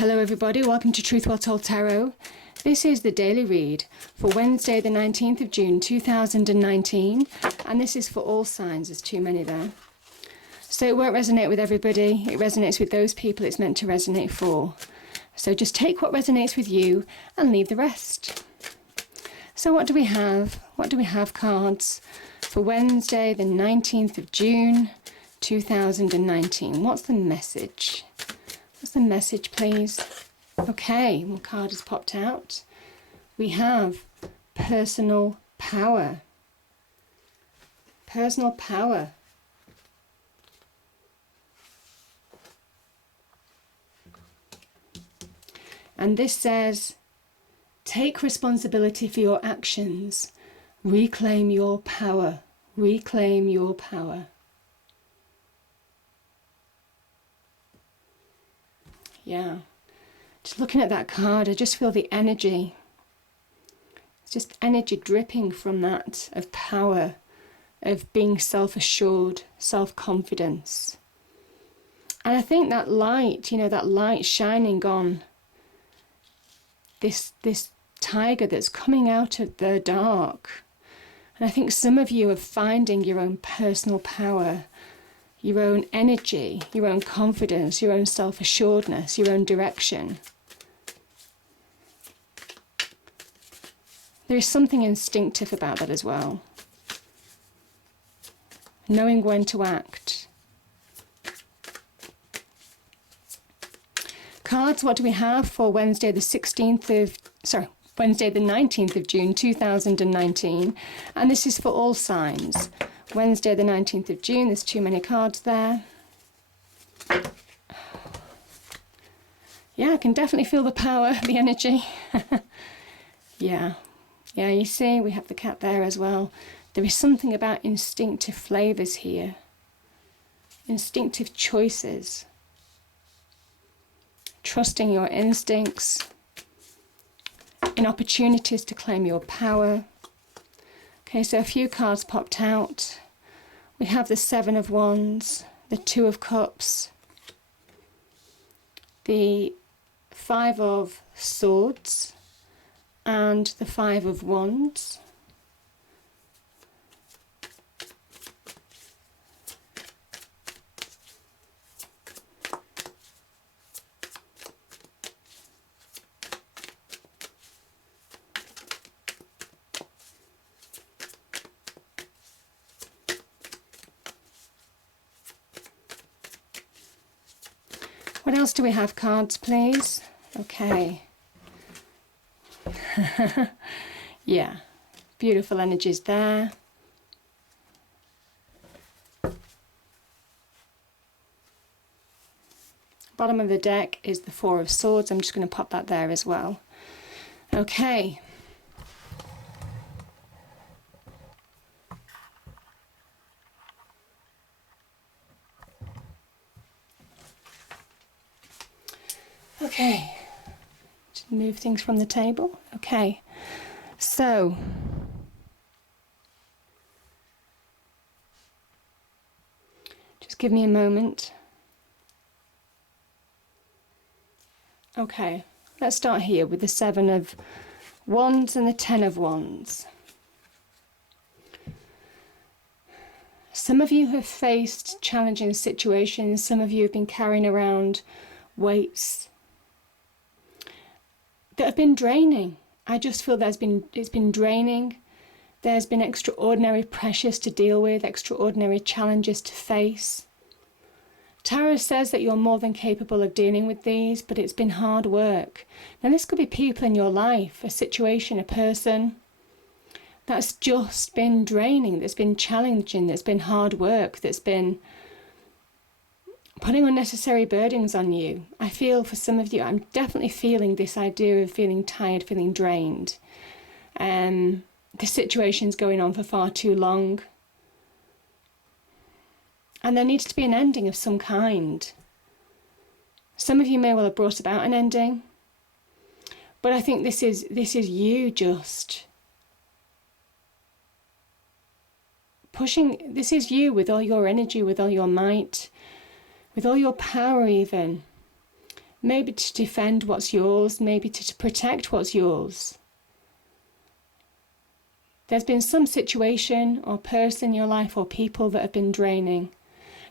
Hello everybody, welcome to Truth Well Told Tarot. This is the daily read for Wednesday the 19th of June 2019, and this is for all signs. There's too many there. So it won't resonate with everybody, it resonates with those people it's meant to resonate for. So just take what resonates with you and leave the rest. So what do we have? What do we have, cards, for Wednesday the 19th of June 2019? What's the message? What's the message, please? Okay, one card has popped out. We have personal power. Personal power. And this says, take responsibility for your actions. Reclaim your power. Reclaim your power. Yeah, just looking at that card, I just feel the energy. It's just energy dripping from that, of power, of being self-assured, self-confidence. And I think that light, that light shining on this tiger that's coming out of the dark. And I think some of you are finding your own personal power, your own energy, your own confidence, your own self-assuredness, your own direction. There is something instinctive about that as well. Knowing when to act. Cards, what do we have for Wednesday the 19th of June 2019? And this is for all signs. Wednesday the 19th of June, there's too many cards there. Yeah, I can definitely feel the power, the energy. Yeah, you see, we have the cat there as well. There is something about instinctive flavours here. Instinctive choices. Trusting your instincts. In opportunities to claim your power. Okay, so a few cards popped out. We have the Seven of Wands, the Two of Cups, the Five of Swords, and the Five of Wands. What else do we have, cards, please? Okay. Yeah, beautiful energies there. Bottom of the deck is the Four of Swords. I'm just going to pop that there as well. Okay. Okay, just move things from the table. Okay, so just give me a moment. Okay, let's start here with the Seven of Wands and the Ten of Wands. Some of you have faced challenging situations. Some of you have been carrying around weights that have been draining. I just feel it's been draining. There's been extraordinary pressures to deal with, extraordinary challenges to face. Tarot says that you're more than capable of dealing with these, but it's been hard work. Now this could be people in your life, a situation, a person that's just been draining, that's been challenging, that's been hard work, that's been putting unnecessary burdens on you. I feel for some of you, I'm definitely feeling this idea of feeling tired, feeling drained. The situation's going on for far too long. And there needs to be an ending of some kind. Some of you may well have brought about an ending. But I think this is you just pushing. This is you with all your energy, with all your might, with all your power even, maybe to defend what's yours, maybe to protect what's yours. There's been some situation or person in your life or people that have been draining.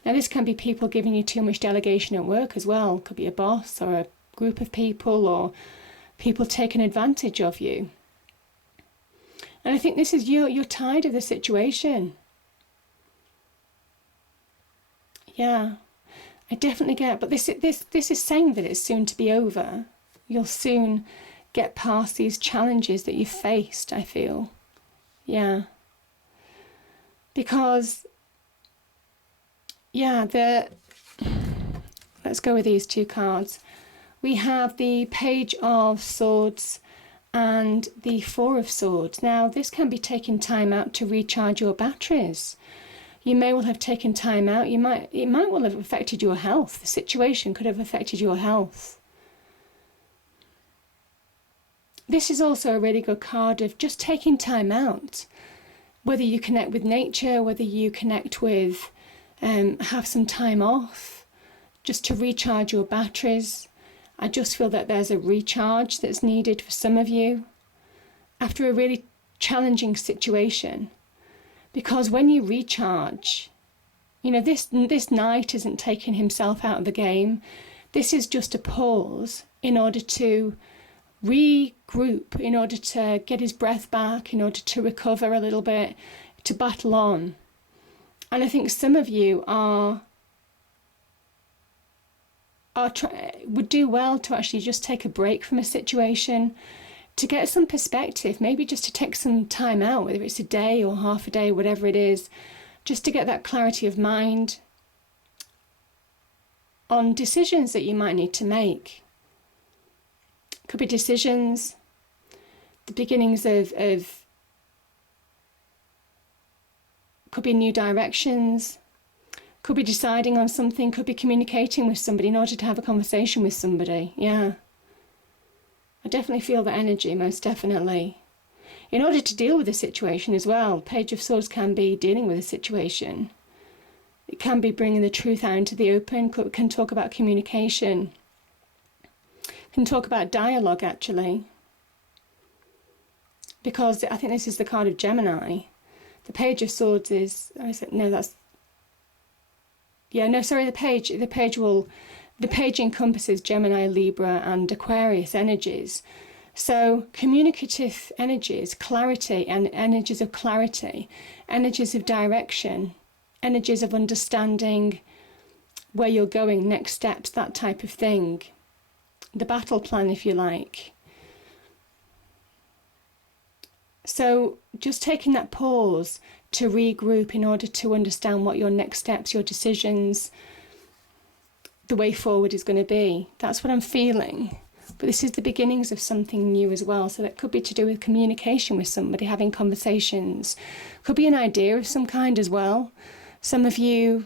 Now this can be people giving you too much delegation at work as well. It could be a boss or a group of people or people taking advantage of you. And I think this is you're tired of the situation. Yeah, I definitely get, but this is saying that it's soon to be over. You'll soon get past these challenges that you faced, I feel. Yeah. Because, yeah, let's go with these two cards. We have the Page of Swords and the Four of Swords. Now, this can be taking time out to recharge your batteries. You may well have taken time out. It might well have affected your health. The situation could have affected your health. This is also a really good card of just taking time out. Whether you connect with nature, whether you connect with, have some time off, just to recharge your batteries. I just feel that there's a recharge that's needed for some of you after a really challenging situation. Because when you recharge, you know, this knight isn't taking himself out of the game. This is just a pause in order to regroup, in order to get his breath back, in order to recover a little bit, to battle on. And I think some of you would do well to actually just take a break from a situation, to get some perspective, maybe just to take some time out, whether it's a day or half a day, whatever it is, just to get that clarity of mind on decisions that you might need to make. Could be decisions, the beginnings of could be new directions, could be deciding on something, could be communicating with somebody in order to have a conversation with somebody. Yeah. I definitely feel that energy, most definitely. In order to deal with the situation as well, Page of Swords can be dealing with a situation. It can be bringing the truth out into the open, can talk about communication, can talk about dialogue actually. Because I think this is the card of Gemini. The Page of Swords is, the page encompasses Gemini, Libra and Aquarius energies. So communicative energies, clarity and energies of clarity, energies of direction, energies of understanding where you're going, next steps, that type of thing. The battle plan, if you like. So just taking that pause to regroup in order to understand what your next steps, your decisions, the way forward is going to be. That's what I'm feeling. But this is the beginnings of something new as well. So that could be to do with communication with somebody, having conversations. Could be an idea of some kind as well. Some of you,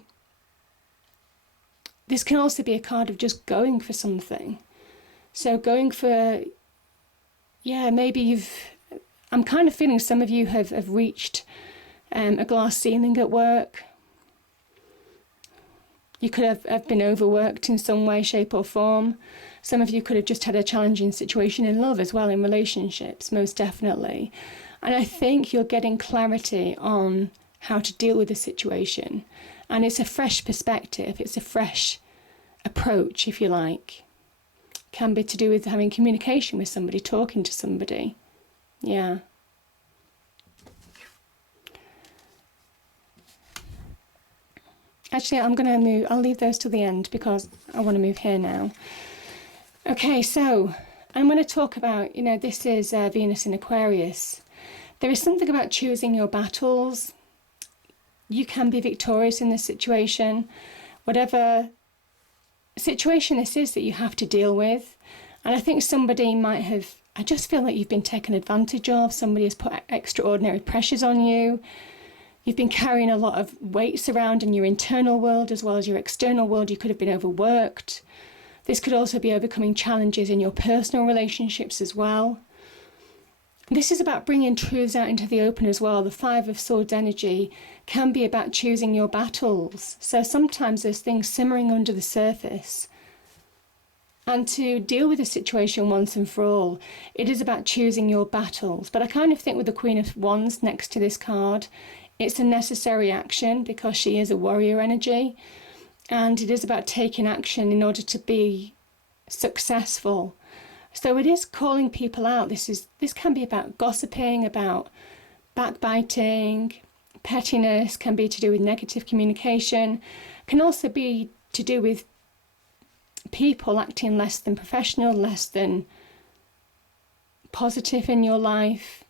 this can also be a card of just going for something. So going for, I'm kind of feeling some of you have reached a glass ceiling at work. You could have been overworked in some way, shape or form. Some of you could have just had a challenging situation in love as well, in relationships, most definitely. And I think you're getting clarity on how to deal with the situation. And it's a fresh perspective. It's a fresh approach, if you like. Can be to do with having communication with somebody, talking to somebody. Yeah. Actually, I'm going to move, I'll leave those till the end because I want to move here now. Okay, so I'm going to talk about, this is Venus in Aquarius. There is something about choosing your battles. You can be victorious in this situation, whatever situation this is that you have to deal with. And I think somebody might have, I just feel like you've been taken advantage of. Somebody has put extraordinary pressures on you. You've been carrying a lot of weights around in your internal world as well as your external world. You could have been overworked. This could also be overcoming challenges in your personal relationships as well. This is about bringing truths out into the open as well. The Five of Swords energy can be about choosing your battles. So sometimes there's things simmering under the surface and to deal with the situation once and for all. It is about choosing your battles. But I kind of think with the Queen of Wands next to this card, it's a necessary action because she is a warrior energy, and it is about taking action in order to be successful. So it is calling people out. This can be about gossiping, about backbiting, pettiness, can be to do with negative communication, can also be to do with people acting less than professional, less than positive in your life.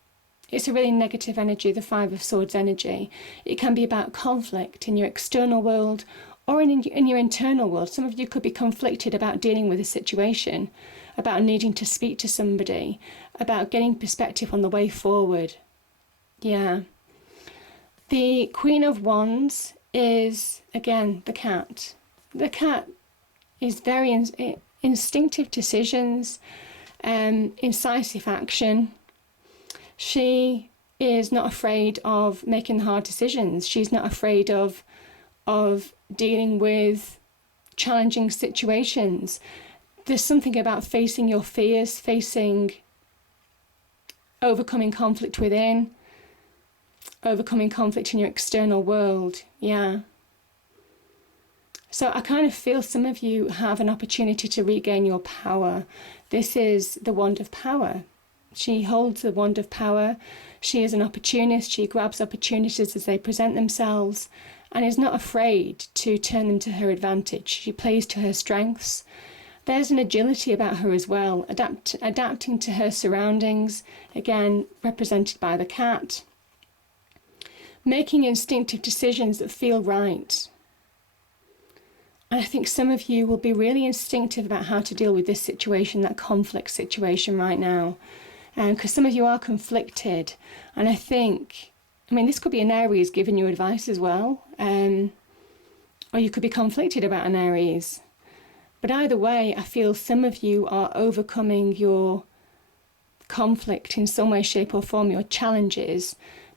It's a really negative energy, the Five of Swords energy. It can be about conflict in your external world or in your internal world. Some of you could be conflicted about dealing with a situation, about needing to speak to somebody, about getting perspective on the way forward. Yeah. The Queen of Wands is, again, the cat. The cat is very instinctive decisions, incisive action. She is not afraid of making hard decisions. She's not afraid of dealing with challenging situations. There's something about facing your fears, overcoming conflict within, overcoming conflict in your external world. Yeah. So I kind of feel some of you have an opportunity to regain your power. This is the Wand of Power. She holds the Wand of Power. She is an opportunist. She grabs opportunities as they present themselves and is not afraid to turn them to her advantage. She plays to her strengths. There's an agility about her as well, adapting to her surroundings, again represented by the cat. Making instinctive decisions that feel right. And I think some of you will be really instinctive about how to deal with this situation, that conflict situation right now. Because some of you are conflicted. And I think, this could be an Aries giving you advice as well. Or you could be conflicted about an Aries. But either way, I feel some of you are overcoming your conflict in some way, shape or form, your challenges,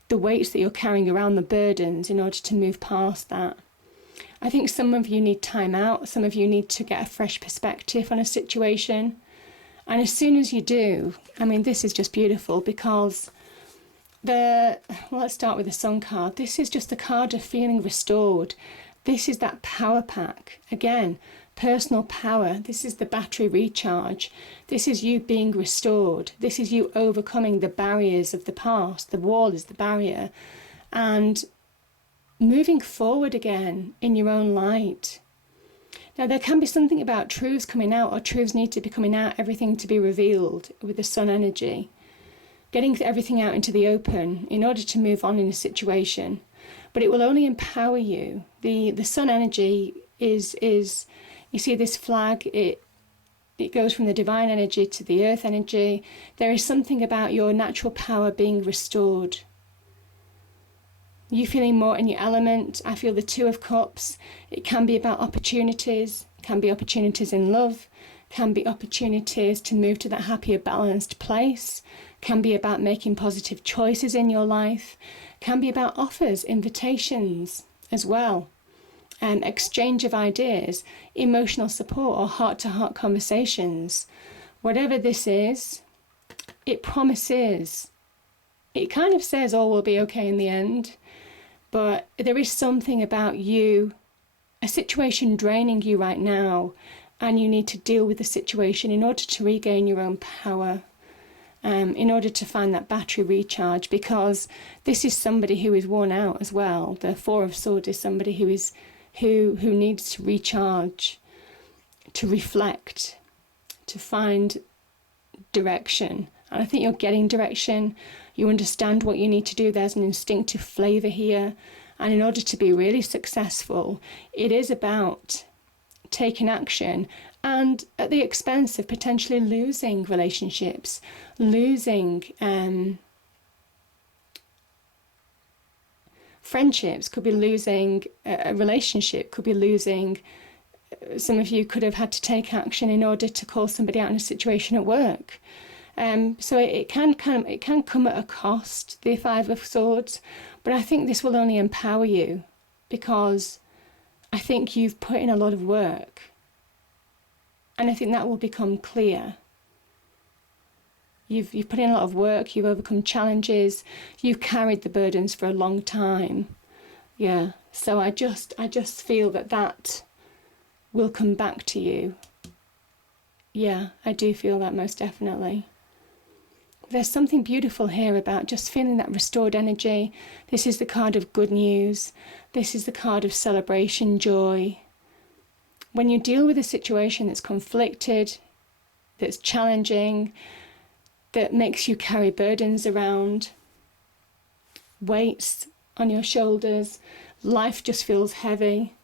the weights that you're carrying around, the burdens, in order to move past that. I think some of you need time out. Some of you need to get a fresh perspective on a situation. And as soon as you do, this is just beautiful because let's start with the Sun card. This is just a card of feeling restored. This is that power pack. Again, personal power. This is the battery recharge. This is you being restored. This is you overcoming the barriers of the past. The wall is the barrier. And moving forward again in your own light. Now, there can be something about truths coming out, or truths need to be coming out, everything to be revealed with the Sun energy. Getting everything out into the open in order to move on in a situation. But it will only empower you. The Sun energy is you see this flag, it goes from the divine energy to the earth energy. There is something about your natural power being restored. You feeling more in your element. I feel the Two of Cups. It can be about opportunities. It can be opportunities in love. Can be opportunities to move to that happier, balanced place. Can be about making positive choices in your life. Can be about offers, invitations as well. Exchange of ideas, emotional support or heart-to-heart conversations. Whatever this is, it promises. It kind of says all will be okay in the end. But there is something about you, a situation draining you right now, and you need to deal with the situation in order to regain your own power, in order to find that battery recharge, because this is somebody who is worn out as well. The Four of Swords is somebody who needs to recharge, to reflect, to find direction. And I think you're getting direction. You understand what you need to do. There's an instinctive flavour here. And in order to be really successful, it is about taking action, and at the expense of potentially losing relationships, losing friendships, could be losing a relationship, could be losing. Some of you could have had to take action in order to call somebody out in a situation at work. So it can come at a cost, the Five of Swords, but I think this will only empower you, because I think you've put in a lot of work. And I think that will become clear. You've put in a lot of work, you've overcome challenges, you've carried the burdens for a long time. Yeah, so I just feel that will come back to you. Yeah, I do feel that most definitely. There's something beautiful here about just feeling that restored energy. This is the card of good news. This is the card of celebration, joy. When you deal with a situation that's conflicted, that's challenging, that makes you carry burdens around, weights on your shoulders, life just feels heavy.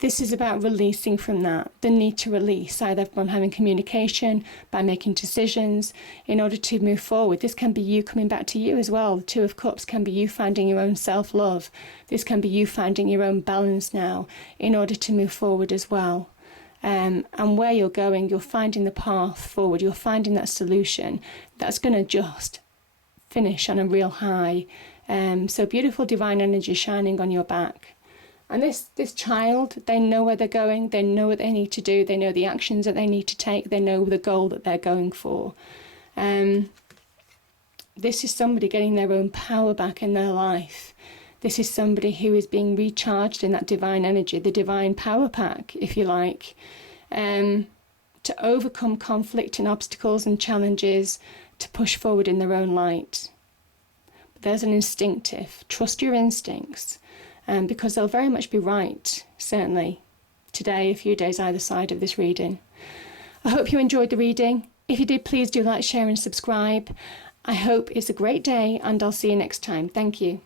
This is about releasing from that, the need to release, either from having communication, by making decisions in order to move forward. This can be you coming back to you as well. The Two of Cups can be you finding your own self-love. This can be you finding your own balance now in order to move forward as well. And where you're going, you're finding the path forward. You're finding that solution that's going to just finish on a real high. So beautiful divine energy shining on your back. And this child, they know where they're going. They know what they need to do. They know the actions that they need to take. They know the goal that they're going for. This is somebody getting their own power back in their life. This is somebody who is being recharged in that divine energy, the divine power pack, if you like, to overcome conflict and obstacles and challenges, to push forward in their own light. But there's an instinctive, trust your instincts, because they'll very much be right, certainly, today, a few days either side of this reading. I hope you enjoyed the reading. If you did, please do like, share and subscribe. I hope it's a great day, and I'll see you next time. Thank you.